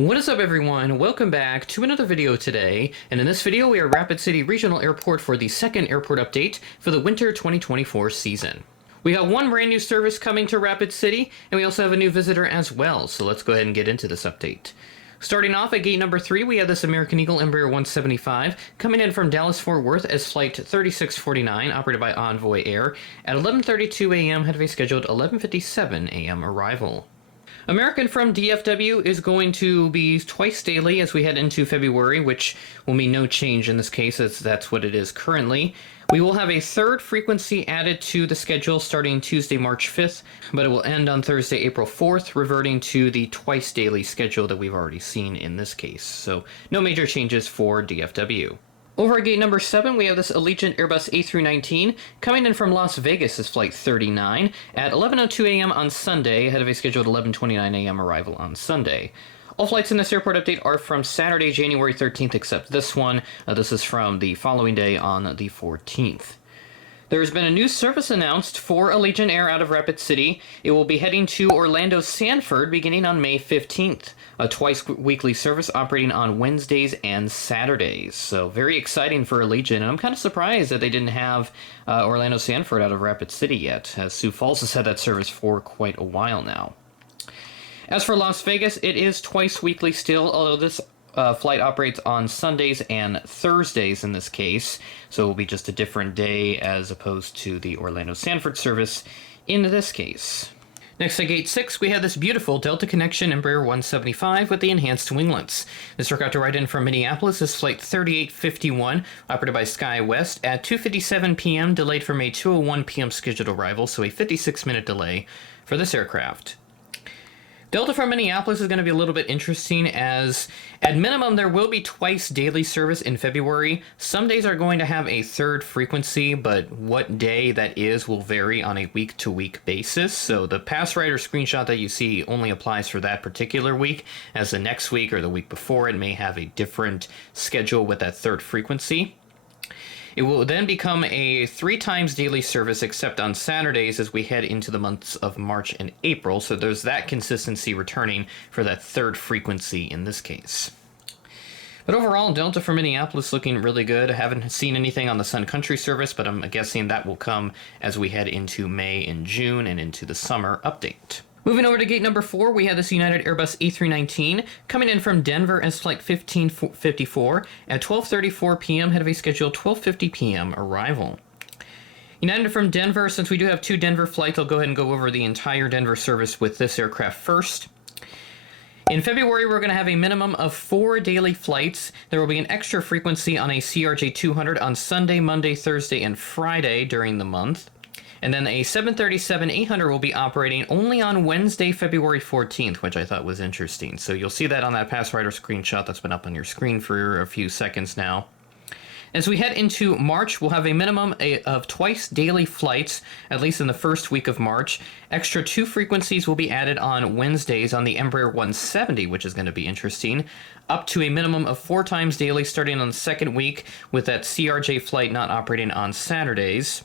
What is up, everyone? Welcome back to another video today, and in this video we are at Rapid City Regional Airport for the second airport update for the winter 2024 season. We got one brand new service coming to Rapid City, and we also have a new visitor as well, so let's go ahead and get into this update. Starting off at gate number 3, we have this American Eagle Embraer 175 coming in from Dallas-Fort Worth as flight 3649, operated by Envoy Air, at 11:32 a.m. had of a scheduled 11:57 a.m. arrival. American from DFW is going to be twice daily as we head into February, which will mean no change in this case, as that's what it is currently. We will have a third frequency added to the schedule starting Tuesday, March 5th, but it will end on Thursday, April 4th, reverting to the twice daily schedule that we've already seen in this case. So no major changes for DFW. Over at gate number 7, we have this Allegiant Airbus A319 coming in from Las Vegas as flight 39 at 11:02 a.m. on Sunday, ahead of a scheduled 11:29 a.m. arrival on Sunday. All flights in this airport update are from Saturday, January 13th, except this one. This is from the following day on the 14th. There's been a new service announced for Allegiant Air out of Rapid City. It will be heading to Orlando Sanford beginning on May 15th. A twice-weekly service operating on Wednesdays and Saturdays. So very exciting for Allegiant. And I'm kind of surprised that they didn't have Orlando Sanford out of Rapid City yet, as Sioux Falls has had that service for quite a while now. As for Las Vegas, it is twice weekly still, although this flight operates on Sundays and Thursdays in this case, so it will be just a different day as opposed to the Orlando Sanford service in this case. Next at gate 6, we have this beautiful Delta Connection Embraer 175 with the enhanced winglets. This worked out to right in from Minneapolis is flight 3851, operated by SkyWest at 2:57 p.m., delayed from a 2:01 p.m. scheduled arrival, so a 56-minute delay for this aircraft. Delta from Minneapolis is going to be a little bit interesting, as at minimum there will be twice daily service in February. Some days are going to have a third frequency, but what day that is will vary on a week-to-week basis. So the pass rider screenshot that you see only applies for that particular week, as the next week or the week before it may have a different schedule with that third frequency. It will then become a 3 times daily service, except on Saturdays as we head into the months of March and April, so there's that consistency returning for that third frequency in this case. But overall, Delta from Minneapolis looking really good. I haven't seen anything on the Sun Country service, but I'm guessing that will come as we head into May and June and into the summer update. Moving over to gate number 4, we have this United Airbus A319 coming in from Denver as flight 1554 at 12:34 p.m., head of a scheduled 12:50 p.m. arrival. United from Denver, since we do have 2 Denver flights, I'll go ahead and go over the entire Denver service with this aircraft first. In February, we're going to have a minimum of 4 daily flights. There will be an extra frequency on a CRJ 200 on Sunday, Monday, Thursday, and Friday during the month. And then a 737-800 will be operating only on Wednesday, February 14th, which I thought was interesting. So you'll see that on that pass rider screenshot that's been up on your screen for a few seconds now. As we head into March, we'll have a minimum of twice daily flights, at least in the first week of March. Extra 2 frequencies will be added on Wednesdays on the Embraer 170, which is going to be interesting, up to a minimum of 4 times daily starting on the second week, with that CRJ flight not operating on Saturdays.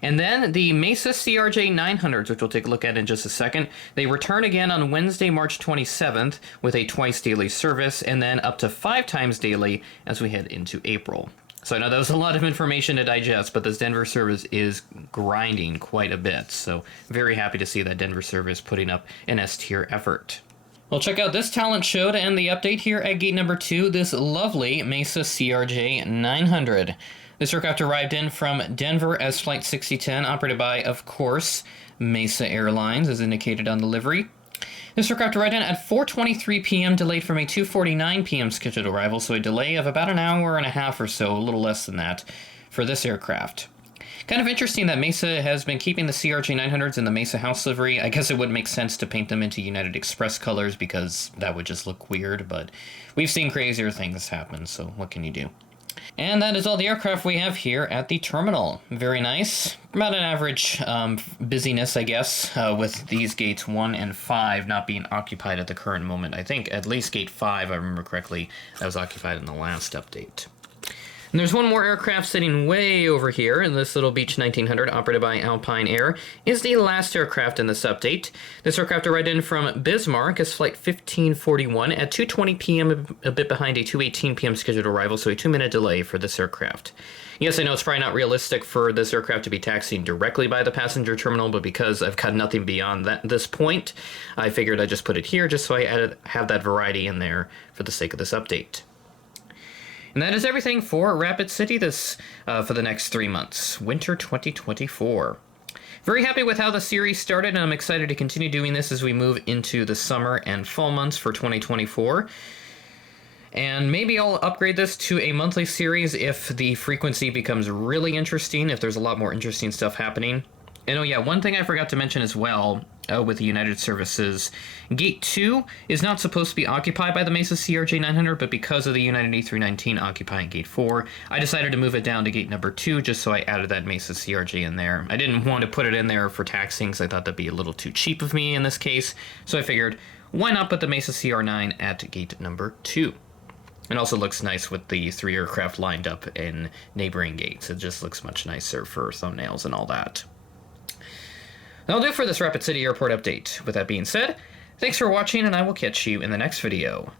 And then the Mesa CRJ 900s, which we'll take a look at in just a second. They return again on Wednesday, March 27th with a twice daily service, and then up to 5 times daily as we head into April. So I know that was a lot of information to digest, but this Denver service is grinding quite a bit. So very happy to see that Denver service putting up an S-tier effort. Well, check out this talent show to end the update here at gate number 2, this lovely Mesa CRJ 900. This aircraft arrived in from Denver as Flight 6010, operated by, of course, Mesa Airlines, as indicated on the livery. This aircraft arrived in at 4:23 p.m., delayed from a 2:49 p.m. scheduled arrival, so a delay of about an hour and a half or so, a little less than that, for this aircraft. Kind of interesting that Mesa has been keeping the CRJ 900s in the Mesa House livery. I guess it would make sense to paint them into United Express colors, because that would just look weird, but we've seen crazier things happen, so what can you do? And that is all the aircraft we have here at the terminal. Very nice. About an average busyness, I guess, with these gates 1 and 5 not being occupied at the current moment. I think at least gate 5, I remember correctly, that was occupied in the last update. And there's one more aircraft sitting way over here in this little Beech 1900 operated by Alpine Air. Is the last aircraft in this update. This aircraft arrived in from Bismarck as flight 1541 at 2:20 p.m., a bit behind a 2:18 p.m. scheduled arrival, so a 2-minute delay for this aircraft. Yes, I know it's probably not realistic for this aircraft to be taxiing directly by the passenger terminal, but because I've got nothing beyond this point, I figured I'd just put it here just so I have that variety in there for the sake of this update. And that is everything for Rapid City for the next 3 months, winter 2024. Very happy with how the series started, and I'm excited to continue doing this as we move into the summer and fall months for 2024. And maybe I'll upgrade this to a monthly series if the frequency becomes really interesting, if there's a lot more interesting stuff happening. And oh yeah, one thing I forgot to mention as well with the United Services, Gate 2 is not supposed to be occupied by the Mesa CRJ 900, but because of the United A319 occupying Gate 4, I decided to move it down to Gate number 2 just so I added that Mesa CRJ in there. I didn't want to put it in there for taxing because I thought that'd be a little too cheap of me in this case, so I figured, why not put the Mesa CR9 at Gate number 2? It also looks nice with the 3 aircraft lined up in neighboring gates. It just looks much nicer for thumbnails and all that. That'll do for this Rapid City Airport update. With that being said, thanks for watching, and I will catch you in the next video.